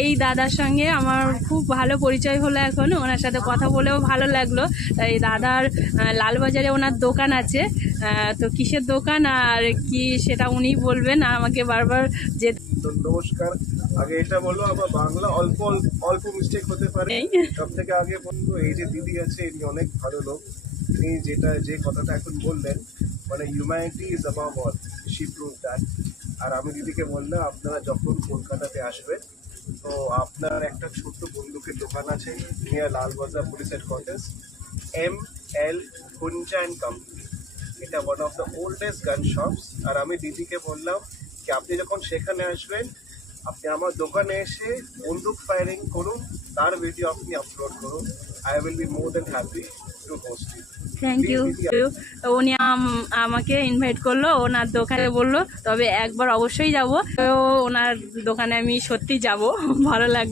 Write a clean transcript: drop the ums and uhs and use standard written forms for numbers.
এই দাদার সঙ্গে আমার খুব ভালো পরিচয় হলো এখন, ওনার সাথে কথা বলেও ভালো লাগলো। এই দাদার লালবাজারে ওনার দোকান আছে, তো কিসের দোকান আর কি সেটা উনি বলবেন, আমাকে বারবার যে নমস্কার। আগে এটা বলবো, আমার বাংলা অল্প অল্প মিস্টেক হতে পারে। সব থেকে আগে বলবো, এই যে দিদি আছে ইনি অনেক ভালো লোক। তিনি যে কথাটা এখন বললেন, মানে humanity is above all, she prove that. আর আমি দিদিকে বললাম আপনারা যখন কলকাতাতে আসবেন, তো আপনার একটা ছোট্ট বন্দুকের দোকান আছে near Lalbazar police headquarters, ML Hunza and company. এটা ওয়ান অফ দ্য ওল্ডেস্ট গান শপস। আর আমি দিদিকে বললাম কি আপনি যখন সেখানে আসবেন, আপনি আমার দোকানে এসে বন্দুক ফায়ারিং করুন, তার ভিডিও আপনি আপলোড করুন। I will be more than happy to host you. Thank you. উনি আমাকে ইনভাইট করলো ওনার দোকানে, বললো তবে একবার অবশ্যই যাব। তো ওনার দোকানে আমি সত্যি যাব, ভালো লাগলো।